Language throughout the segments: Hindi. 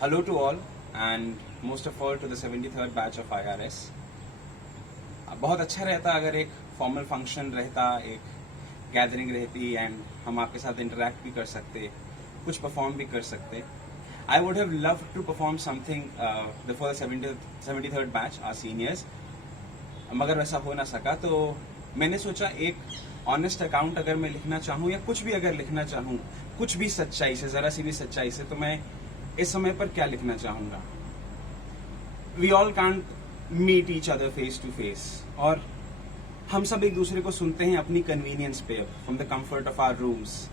Hello to all and most of all to the 73rd batch of IRS. बहुत अच्छा रहता अगर एक फॉर्मल फंक्शन रहता, एक गैदरिंग रहती एंड हम आपके साथ इंटरेक्ट भी कर सकते, कुछ परफॉर्म भी कर सकते. I would have loved to perform something before the 73rd batch, our seniors. मगर वैसा हो ना सका, तो मैंने सोचा एक ऑनेस्ट अकाउंट अगर मैं लिखना चाहूँ या कुछ भी अगर लिखना चाहूँ, कुछ भी सच्चाई से, जरा सी भी सच्चाई से, तो मैं इस समय पर क्या लिखना चाहूंगा. We all can't meet each other face to face, और हम सब एक दूसरे को सुनते हैं अपनी कन्वीनियंस पे, from the comfort of our rooms.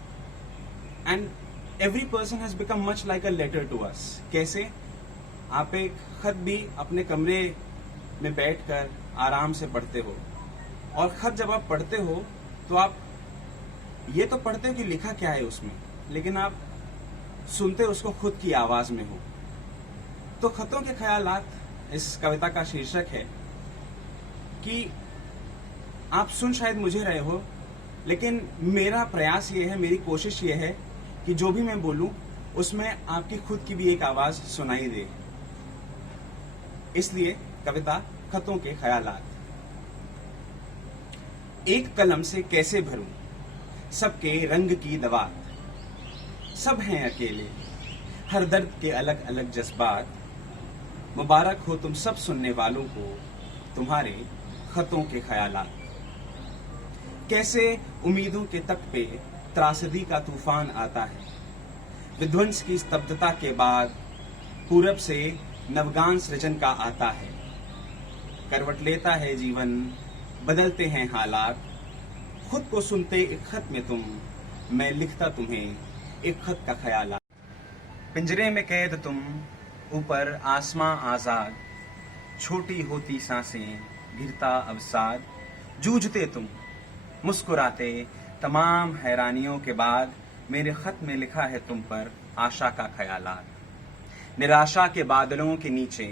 And every person has become much like a letter to us. कैसे? आप एक खत भी अपने कमरे में बैठकर आराम से पढ़ते हो, और खत जब आप पढ़ते हो तो आप ये तो पढ़ते हो कि लिखा क्या है उसमें, लेकिन आप सुनते उसको खुद की आवाज में हो. तो खतों के ख्यालात इस कविता का शीर्षक है कि आप सुन शायद मुझे रहे हो, लेकिन मेरा प्रयास ये है, मेरी कोशिश ये है कि जो भी मैं बोलूं उसमें आपकी खुद की भी एक आवाज सुनाई दे. इसलिए कविता खतों के ख्यालात. एक कलम से कैसे भरूं सबके रंग की दवा, सब हैं अकेले, हर दर्द के अलग अलग जज्बात. मुबारक हो तुम सब सुनने वालों को तुम्हारे खतों के ख्यालात. कैसे उम्मीदों के तट पे त्रासदी का तूफान आता है, विध्वंस की स्तब्धता के बाद पूरब से नवगान सृजन का आता है. करवट लेता है जीवन, बदलते हैं हालात. खुद को सुनते एक खत में तुम, मैं लिखता तुम्हें एक खत का ख्याल. पिंजरे में कैद तुम, ऊपर आसमां आजाद, छोटी होती सांसें, गिरता अवसाद. जूझते तुम, मुस्कुराते, तमाम हैरानियों के बाद मेरे खत में लिखा है तुम पर आशा का ख्यालात. निराशा के बादलों के नीचे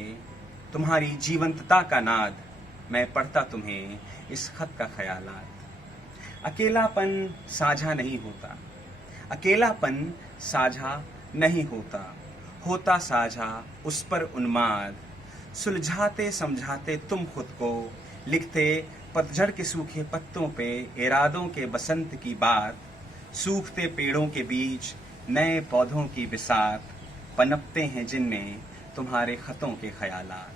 तुम्हारी जीवंतता का नाद, मैं पढ़ता तुम्हें इस खत का ख्यालात. अकेलापन साझा नहीं होता, अकेलापन साझा नहीं होता, होता साझा उस पर उन्माद. सुलझाते समझाते तुम खुद को, लिखते पतझड़ के सूखे पत्तों पे इरादों के बसंत की बात. सूखते पेड़ों के बीच नए पौधों की बिसात, पनपते हैं जिनमें तुम्हारे खतों के ख्यालात.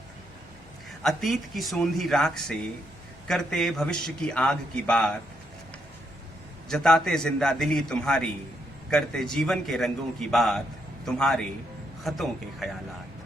अतीत की सोंधी राख से करते भविष्य की आग की बात, जताते जिंदा दिली तुम्हारी, करते जीवन के रंगों की बात, तुम्हारे खतों के ख्यालात.